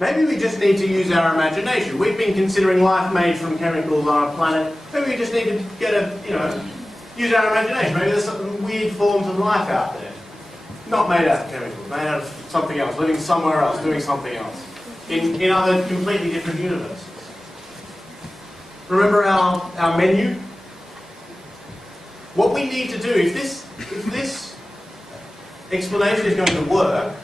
Maybe we just need to use our imagination. We've been considering life made from chemicals on a planet. Maybe we just need to get use our imagination. Maybe there's some weird forms of life out there. Not made out of chemicals, made out of something else, living somewhere else, doing something else. In other completely different universes. Remember our menu? What we need to do, if this explanation is going to work,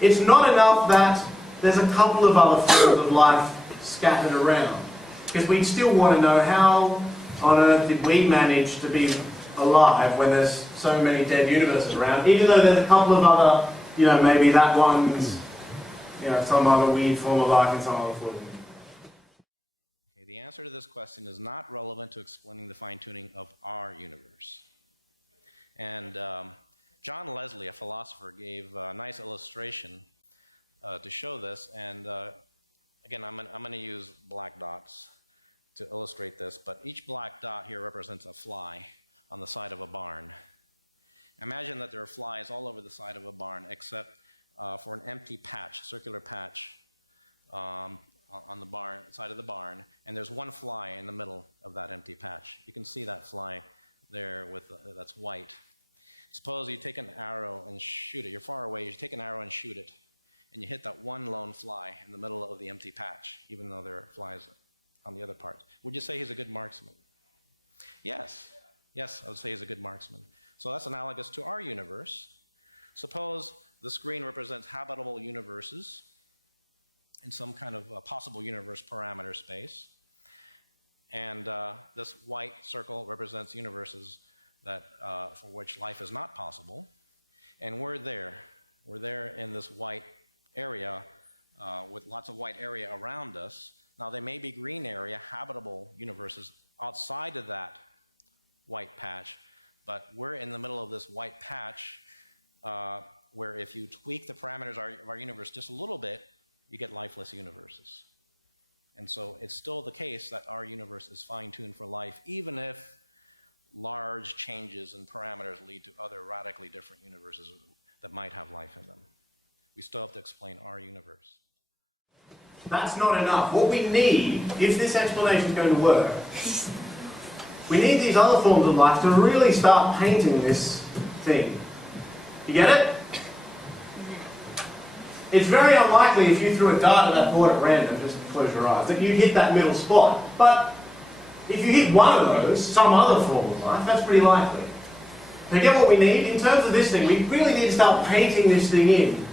it's not enough that there's a couple of other forms of life scattered around. Because we still want to know how on earth did we manage to be alive when there's so many dead universes around, even though there's a couple of other, maybe that one's, some other weird form of life and some other form. Okay, the answer to this question is not relevant to explaining the fine-tuning of our universe. And John Leslie, a philosopher, gave a nice illustration to show this. And again, I'm going to use black dots to illustrate this. But each black dot here represents a fly on the side of a barn. Imagine that there are flies all over the side of a barn, except for an empty patch, circular patch on the side of the barn. And there's one fly in the middle of that empty patch. You can see that fly there that's white. Suppose you take an arrow and shoot it. You're far away. You take an arrow and shoot it, and you hit that one lone fly in the middle of the empty patch, even though there are flies on the other part. Would you say he's a good marksman? Yes. Yes, I would say he's a good marksman. So that's analogous to our universe. Suppose the screen represents habitable universes in some kind of possible universe parameter space, and this white circle represents universes that for which life is not possible, and we're there. We're there in this white area with lots of white area around us. Now, there may be green area, habitable universes outside of that white patch, but we're in the middle of this white patch where if you tweak the parameters of our universe just a little bit, you get lifeless universes. And so it's still the case that our universe is fine-tuned for life, even if large changes in parameters lead to other radically different universes that might have life in them. We still have to explain our universe. That's not enough. What we need, if this explanation is going to work, we need these other forms of life to really start painting this thing. You get it? It's very unlikely if you threw a dart at that board at random, just close your eyes, that you'd hit that middle spot. But if you hit one of those, some other form of life, that's pretty likely. To get what we need, in terms of this thing, we really need to start painting this thing in.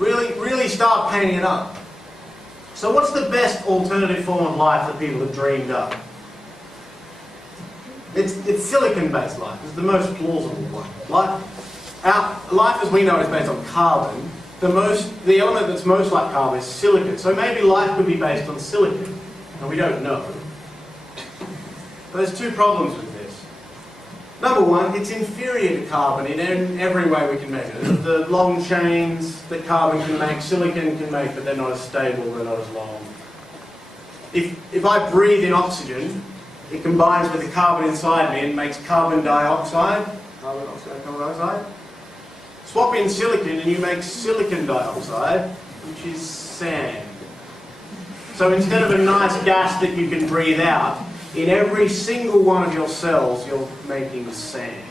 Really start painting it up. So what's the best alternative form of life that people have dreamed up? It's silicon-based life. It's the most plausible one. Life as we know is based on carbon. The element that's most like carbon is silicon. So maybe life could be based on silicon. And we don't know. But there's two problems with this. Number one, it's inferior to carbon in every way we can measure. The long chains that carbon can make, silicon can make, but they're not as stable, they're not as long. If I breathe in oxygen, it combines with the carbon inside me and makes carbon dioxide. Carbon dioxide. Swap in silicon and you make silicon dioxide, which is sand. So instead of a nice gas that you can breathe out, in every single one of your cells, you're making sand.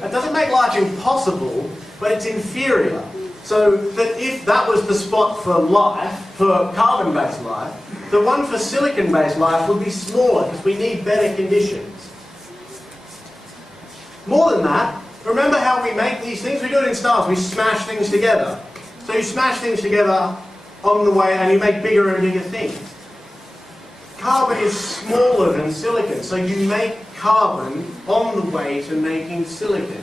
That doesn't make life impossible, but it's inferior. So that if that was the spot for life, for carbon-based life, the one for silicon-based life would be smaller because we need better conditions. More than that, remember how we make these things? We do it in stars. We smash things together. So you smash things together on the way and you make bigger and bigger things. Carbon is smaller than silicon, so you make carbon on the way to making silicon.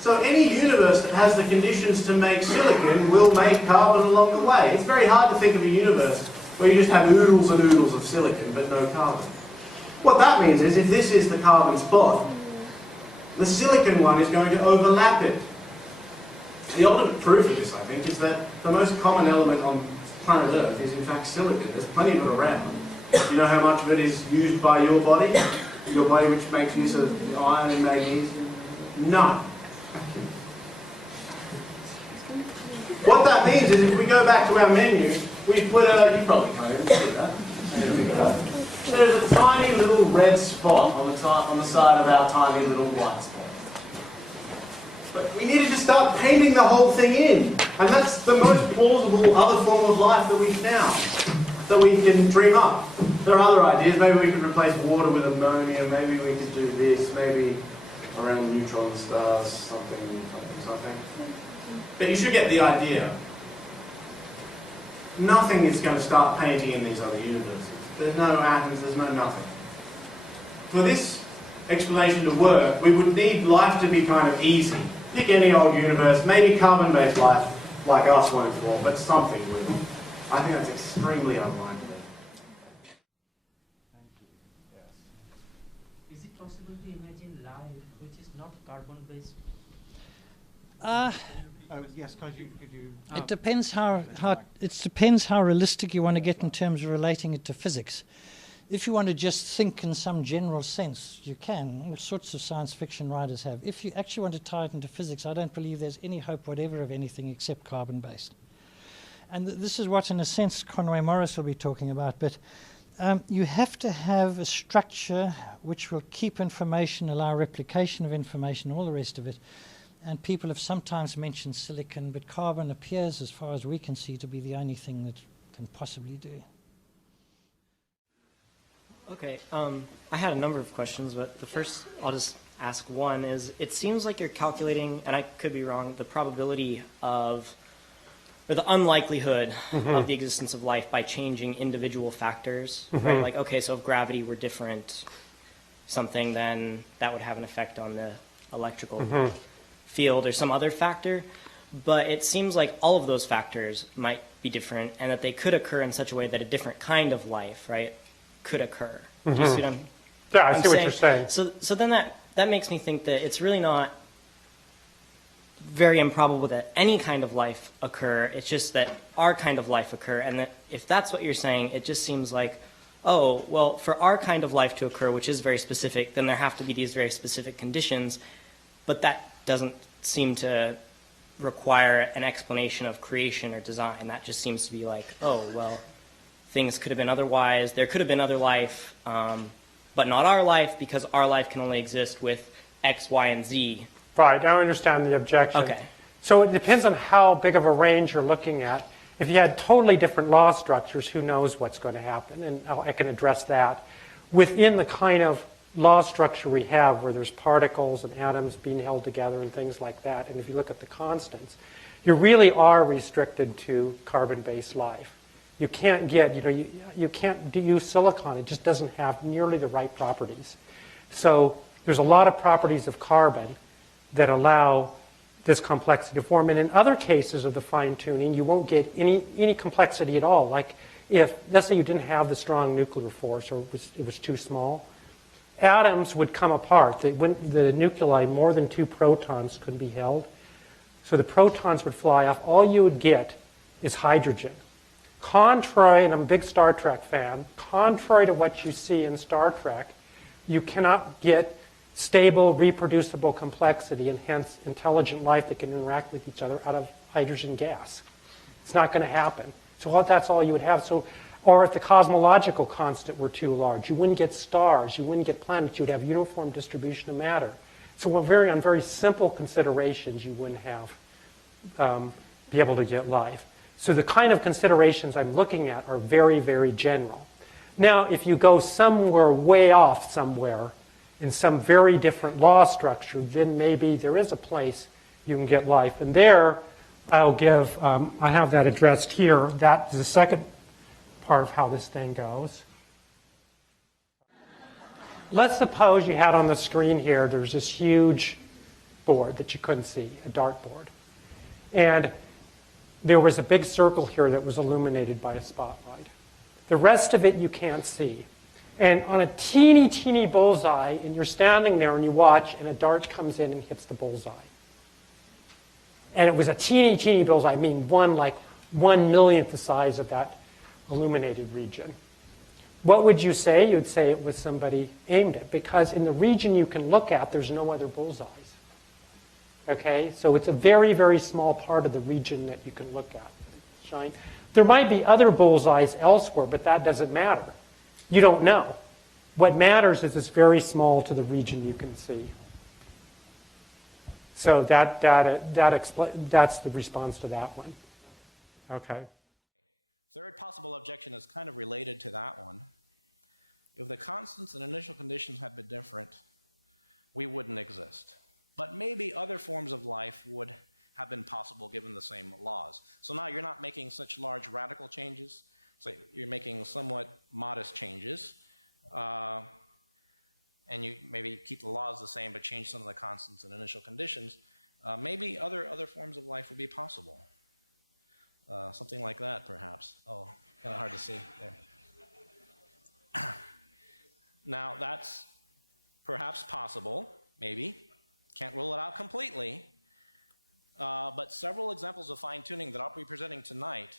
So any universe that has the conditions to make silicon will make carbon along the way. It's very hard to think of a universe where you just have oodles and oodles of silicon but no carbon. What that means is if this is the carbon spot, the silicon one is going to overlap it. The ultimate proof of this, I think, is that the most common element on planet Earth is in fact silicon. There's plenty of it around. Do you know how much of it is used by your body? Your body which makes use of iron and magnesium? None. that means is if we go back to our menu, we put a, you probably can't even see that. There's a tiny little red spot on the side of our tiny little white spot. But we needed to start painting the whole thing in. And that's the most plausible other form of life that we've found, that we can dream up. There are other ideas. Maybe we could replace water with ammonia. Maybe we could do this. Maybe around neutron stars, something. But you should get the idea. Nothing is going to start painting in these other universes. There's no atoms, there's no nothing. For this explanation to work, we would need life to be kind of easy. Pick any old universe, maybe carbon-based life like us won't fall, but something will. I think that's extremely unlikely. Thank you. Yes. Is it possible to imagine life which is not carbon-based? Yes, could you? It depends how realistic you want to get in terms of relating it to physics. If you want to just think in some general sense, you can. All sorts of science fiction writers have. If you actually want to tie it into physics, I don't believe there's any hope whatever of anything except carbon-based. And this is what, in a sense, Conway Morris will be talking about. But you have to have a structure which will keep information, allow replication of information, all the rest of it. And people have sometimes mentioned silicon, but carbon appears, as far as we can see, to be the only thing that can possibly do. Okay, I had a number of questions, but the first I'll just ask one is, it seems like you're calculating, and I could be wrong, the probability of, or the unlikelihood of the existence of life by changing individual factors, right? Like, okay, so if gravity were different something, then that would have an effect on the electrical field or some other factor. But it seems like all of those factors might be different and that they could occur in such a way that a different kind of life, right, could occur. Do you see what I'm Yeah, I see what saying? you're saying. So then that makes me think that it's really not very improbable that any kind of life occur. It's just that our kind of life occur. And that if that's what you're saying, it just seems like, oh, well, for our kind of life to occur, which is very specific, then there have to be these very specific conditions. But that doesn't seem to require an explanation of creation or design. That just seems to be like, oh, well, things could have been otherwise. There could have been other life, but not our life, because our life can only exist with X, Y, and Z. Right, I understand the objection. Okay. So it depends on how big of a range you're looking at. If you had totally different law structures, who knows what's going to happen? And I can address that. Within the kind of law structure we have, where there's particles and atoms being held together and things like that, and if you look at the constants, you really are restricted to carbon-based life. You can't get, you can't use silicon. It just doesn't have nearly the right properties. So there's a lot of properties of carbon that allow this complexity to form. And in other cases of the fine-tuning, you won't get any complexity at all. Like if, let's say you didn't have the strong nuclear force, or it was too small, atoms would come apart. The nuclei, more than 2 protons couldn't be held. So the protons would fly off. All you would get is hydrogen. Contrary, and I'm a big Star Trek fan, contrary to what you see in Star Trek, you cannot get stable, reproducible complexity and hence intelligent life that can interact with each other out of hydrogen gas. It's not going to happen. So that's all you would have. So, or if the cosmological constant were too large, you wouldn't get stars, you wouldn't get planets, you would have uniform distribution of matter. So on very simple considerations, you wouldn't have be able to get life. So the kind of considerations I'm looking at are very, very general. Now, if you go somewhere way off somewhere in some very different law structure, then maybe there is a place you can get life. And there, I'll give, I have that addressed here. That is the second part of how this thing goes. Let's suppose you had on the screen here, there's this huge board that you couldn't see, a dartboard. And there was a big circle here that was illuminated by a spotlight. The rest of it you can't see. And on a teeny, teeny bullseye, and you're standing there and you watch, and a dart comes in and hits the bullseye. And it was a teeny, teeny bullseye, I mean 1/1,000,000th the size of that illuminated region. What would you say? You'd say it was somebody aimed at, because in the region you can look at, there's no other bullseyes. Okay, so it's a very, very small part of the region that you can look at. Shine. There might be other bullseyes elsewhere, but that doesn't matter. You don't know. What matters is it's very small to the region you can see. So that's the response to that one. Okay. Third possible objection is kind of related to that one. If the constants and initial conditions had been different, we wouldn't exist. But maybe other forms of life would have been possible given the same laws. So now you're not making such large radical changes. So you're making somewhat modest changes. And you maybe keep the laws the same but change some of the constants and initial conditions. Maybe other forms of life would be possible. Something like that, perhaps. Oh, kind of hard to see there. Now, that's perhaps possible, maybe. Can't rule it out completely. But several examples of fine-tuning that I'll be presenting tonight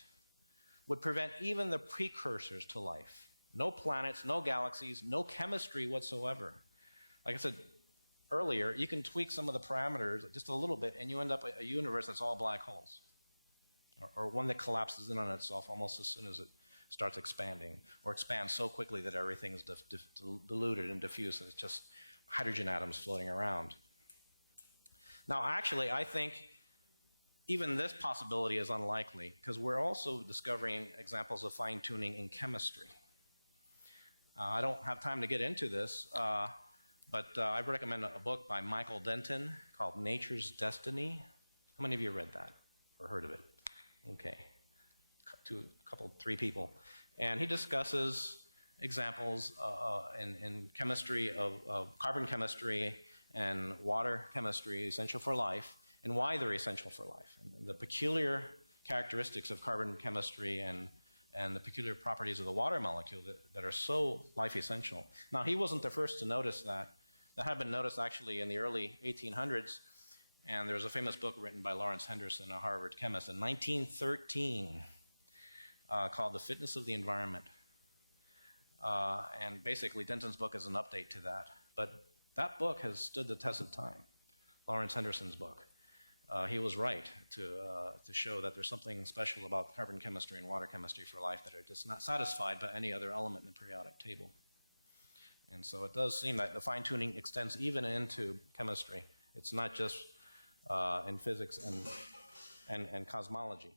would prevent even the precursors to life. No planets, no galaxies, no chemistry whatsoever. Like I said earlier, you can tweak some of the parameters just a little bit, and you end up with a universe that's all black holes. Or one that collapses in on itself almost as soon as it starts expanding, or expands so quickly that everything is diluted and diffused, and it's just hydrogen atoms floating around. Now, actually, I think even this possibility is unlikely, because we're also discovering examples of fine-tuning in chemistry. I don't have time to get into this, but I recommend a book by Michael Denton called Nature's Destiny. How many of you read that or heard of it? Okay, three people. And he discusses examples in chemistry of carbon chemistry and water chemistry essential for life, and why they're essential for life, and the peculiar characteristics of carbon chemistry and the peculiar properties of the water molecule that are so life essential. Now, he wasn't the first to notice that. That had been noticed actually in the early 1800s, and there's a famous book written by Lawrence Henderson, a Harvard chemist, in 1913 called The Fitness of the Environment. And basically, Denton's book is an update to that. But that book has stood the test of time, Lawrence Henderson's book. He was right to show that there's something special about carbon chemistry and water chemistry for life that are just not satisfied by any other element in the periodic table. And so it does seem that the fine-tuning extends even into chemistry. It's not just in physics and cosmology.